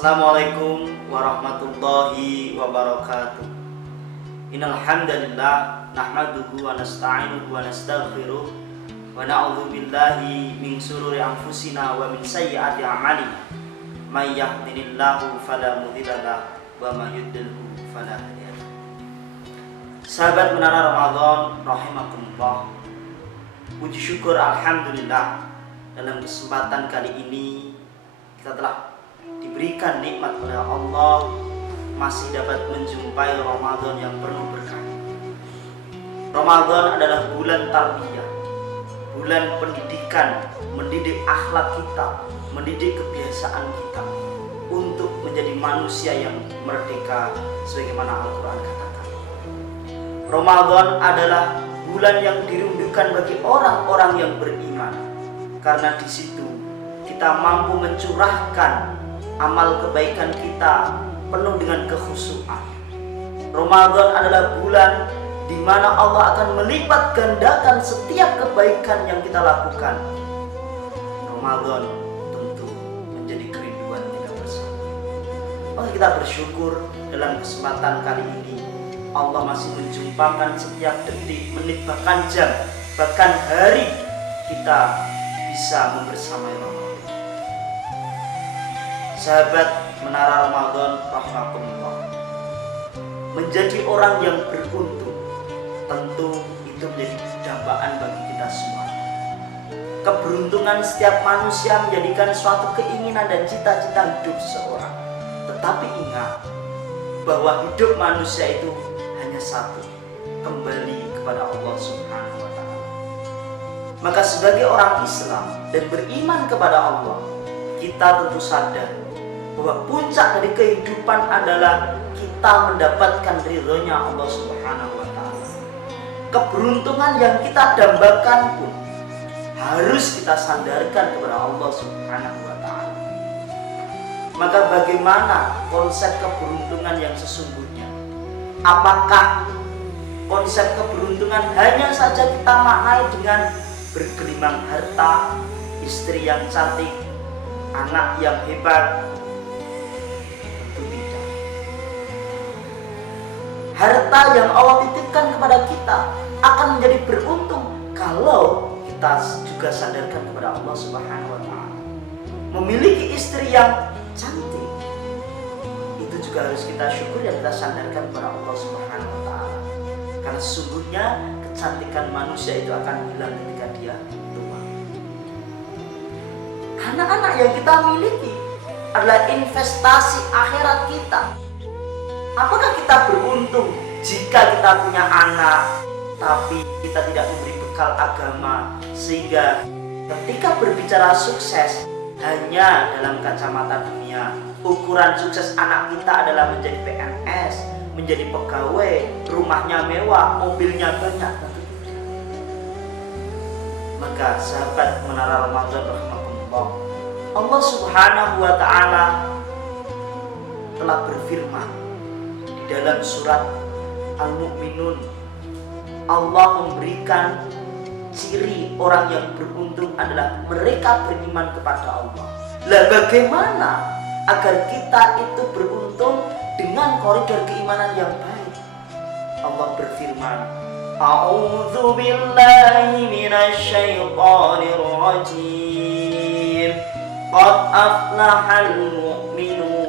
Assalamualaikum warahmatullahi wabarakatuh. Innal hamdalillah nahmaduhu wa nasta'inuhu wa nastaghfiruh wa na'udzu billahi min shururi anfusina wa min sayyiati a'malina. May yahdihillahu fala mudilla lahu wa may yudlilhu fala hadiya lahu. Sahabat Menara Ramadan rahimakumullah. Puji syukur alhamdulillah, dalam kesempatan kali ini kita telah diberikan nikmat oleh Allah masih dapat menjumpai Ramadan yang penuh berkah. Ramadan adalah bulan tarbiyah, bulan pendidikan, mendidik akhlak kita, mendidik kebiasaan kita untuk menjadi manusia yang merdeka sebagaimana Al-Quran katakan. Ramadan adalah bulan yang dirindukan bagi orang-orang yang beriman, karena di situ kita mampu mencurahkan amal kebaikan kita penuh dengan kekhusyuan. Ramadan adalah bulan di mana Allah akan melipat gandakan setiap kebaikan yang kita lakukan. Ramadan tentu menjadi kerinduan kita bersama. Maka kita bersyukur dalam kesempatan kali ini Allah masih menjumpakan setiap detik, menit, bahkan jam, bahkan hari kita bisa membersamai Ramadan. Sahabat Menara Ramadan rahimakumullah, menjadi orang yang beruntung tentu itu menjadi dambaan bagi kita semua. Keberuntungan setiap manusia menjadikan suatu keinginan dan cita-cita hidup seorang. Tetapi ingat bahwa hidup manusia itu hanya satu, kembali kepada Allah Subhanahu wa ta'ala. Maka sebagai orang Islam dan beriman kepada Allah, kita tentu sadar bahwa puncak dari kehidupan adalah kita mendapatkan ridhonya Allah Subhanahu wa ta'ala. Keberuntungan yang kita dambakan pun harus kita sandarkan kepada Allah Subhanahu wa ta'ala. Maka bagaimana konsep keberuntungan yang sesungguhnya? Apakah konsep keberuntungan hanya saja kita maknai dengan bergelimang harta, istri yang cantik, anak yang hebat? Harta yang Allah titipkan kepada kita akan menjadi beruntung kalau kita juga sadarkan kepada Allah Subhanahu wa ta'ala. Memiliki istri yang cantik itu juga harus kita syukur dan kita sandarkan kepada Allah Subhanahu wa ta'ala. Karena sesungguhnya kecantikan manusia itu akan hilang ketika dia tua. Anak-anak yang kita miliki adalah investasi akhirat kita. Apakah kita beruntung jika kita punya anak tapi kita tidak memberi bekal agama, sehingga ketika berbicara sukses hanya dalam kacamata dunia, ukuran sukses anak kita adalah menjadi PNS, menjadi pegawai, rumahnya mewah, mobilnya banyak? Maka sahabat Menara Ramadan rahimahullah, Allah Subhanahu wa ta'ala telah berfirman dalam surat Al-Mu'minun. Allah memberikan ciri orang yang beruntung adalah mereka beriman kepada Allah. Lah bagaimana agar kita itu beruntung dengan koridor keimanan yang baik? Allah berfirman, A'udzu billahi minasyaitonir rajim. Qad aflahal mu'minun.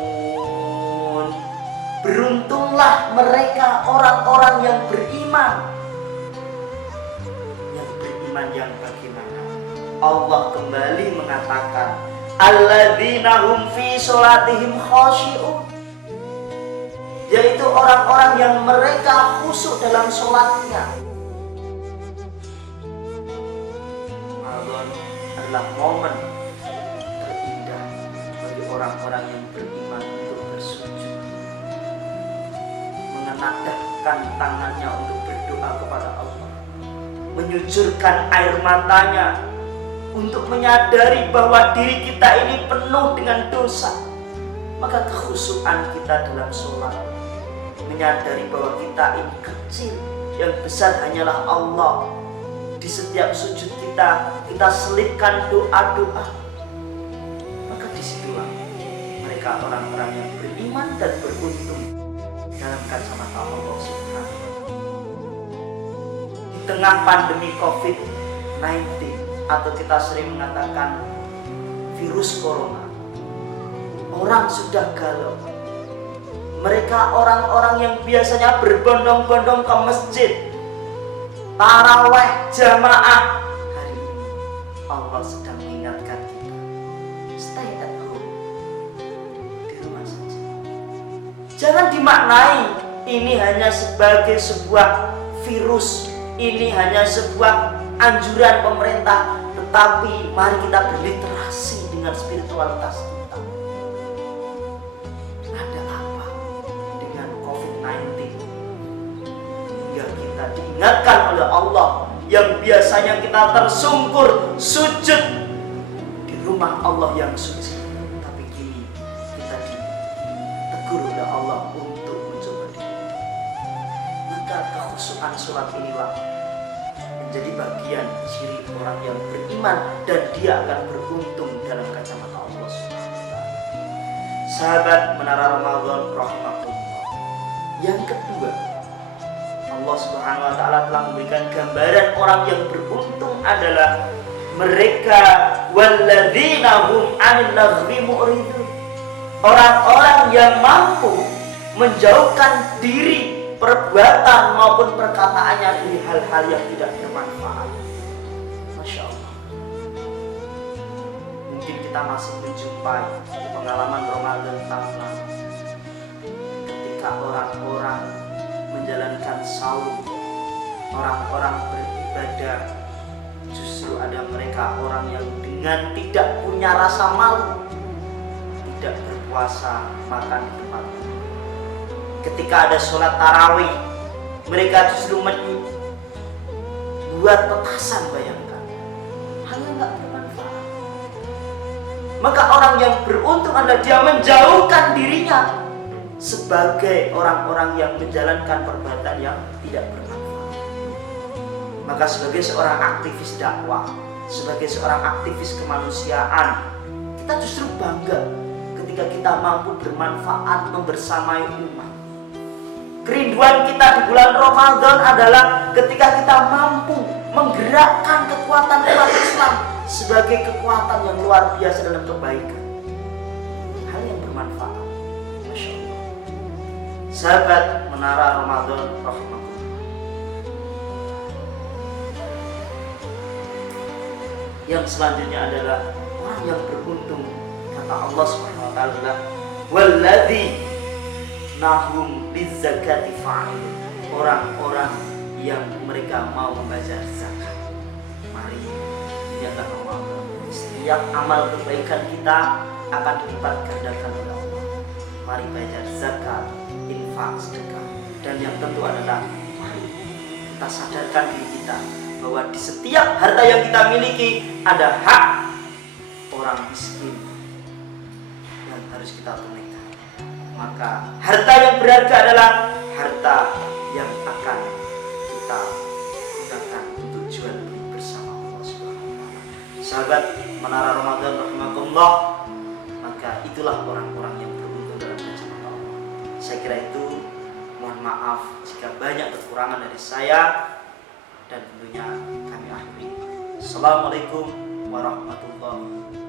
Beruntunglah mereka orang-orang yang beriman. Yang beriman yang bagaimana? Allah kembali mengatakan, alladzina hum fi sholatihim khashi'un, yaitu orang-orang yang mereka khusyuk dalam sholatnya. Ramadan adalah momen terindah bagi orang-orang yang beriman untuk bersujud, menengadahkan tangannya untuk berdoa kepada Allah, menyujurkan air matanya untuk menyadari bahwa diri kita ini penuh dengan dosa. Maka kekhusyukan kita dalam sholat, menyadari bahwa kita ini kecil, yang besar hanyalah Allah. Di setiap sujud kita selipkan doa-doa. Maka disitulah mereka mereka orang-orang yang beriman dan beruntung dalam kacamata Allah Subhanahu wa Ta'ala. Di tengah pandemi COVID-19 atau kita sering mengatakan virus corona, orang sudah galau. Mereka orang-orang yang biasanya berbondong-bondong ke masjid, taraweh, jamaah, hari ini Allah sedang mengingatkan kita, stay at home, di rumah saja. Jangan dimaknai ini hanya sebagai sebuah virus, ini hanya sebuah anjuran pemerintah, tetapi mari kita berliterasi dengan spiritualitas kita. Ada apa dengan COVID-19 hingga kita diingatkan oleh Allah yang biasanya kita tersungkur sujud di rumah Allah yang suci, tapi kini kita ditegur oleh Allah untuk mencoba diri. Maka kekhusyukan sholat inilah menjadi bagian ciri orang yang beriman dan dia akan beruntung dalam kacamata Allah Subhanahu wa Ta'ala. Sahabat Menara Ramadan rahimahullah. Yang kedua, Allah Subhanahu wa Ta'ala telah memberikan gambaran orang yang beruntung adalah mereka walladzina hum 'anil laghwi mu'ridun. Orang-orang yang mampu menjauhkan diri perbuatan maupun perkataannya dari hal-hal yang tidak bermanfaat. Masya Allah. Mungkin kita masih menjumpai pengalaman Ramadan tahun lalu, ketika orang-orang menjalankan saum, orang-orang beribadah, justru ada mereka orang yang dengan tidak punya rasa malu tidak berpuasa, makan di tempat. Ketika ada sholat tarawih, mereka justru membuat petasan, bayangkan, hal yang tidak bermanfaat. Maka orang yang beruntung adalah dia menjauhkan dirinya sebagai orang-orang yang menjalankan perbuatan yang tidak bermanfaat. Maka sebagai seorang aktivis dakwah, sebagai seorang aktivis kemanusiaan, kita justru bangga ketika kita mampu bermanfaat membersamai umat. Kerinduan kita di bulan Ramadan adalah ketika kita mampu menggerakkan kekuatan umat Islam sebagai kekuatan yang luar biasa dalam kebaikan, hal yang bermanfaat. Masya Allah. Sahabat Menara Ramadan rahimahullah. Yang selanjutnya adalah orang yang beruntung, kata Allah Subhanahu wa Ta'ala, walladzi nahum lizzakati fa'il. Orang-orang yang mereka mau membayar zakat. Mari ini adalah Ramadan. Setiap amal kebaikan kita akan dilipat gandakan oleh Allah. Mari bayar zakat, infak, sedekah. Dan yang tentu adalah mari kita sadarkan diri kita bahwa di setiap harta yang kita miliki ada hak orang miskin yang harus kita tunaikan. Maka harta yang berharga adalah harta yang akan kita gunakan untuk jual beli bersama Allah Subhanahu wa Ta'ala. Sahabat Menara Ramadan rahimahullah, maka itulah orang-orang yang beruntung dalam kacamata Allah. Saya kira itu. Mohon maaf jika banyak kekurangan dari saya, dan tentunya kami akhiri. Assalamualaikum warahmatullahi wabarakatuh.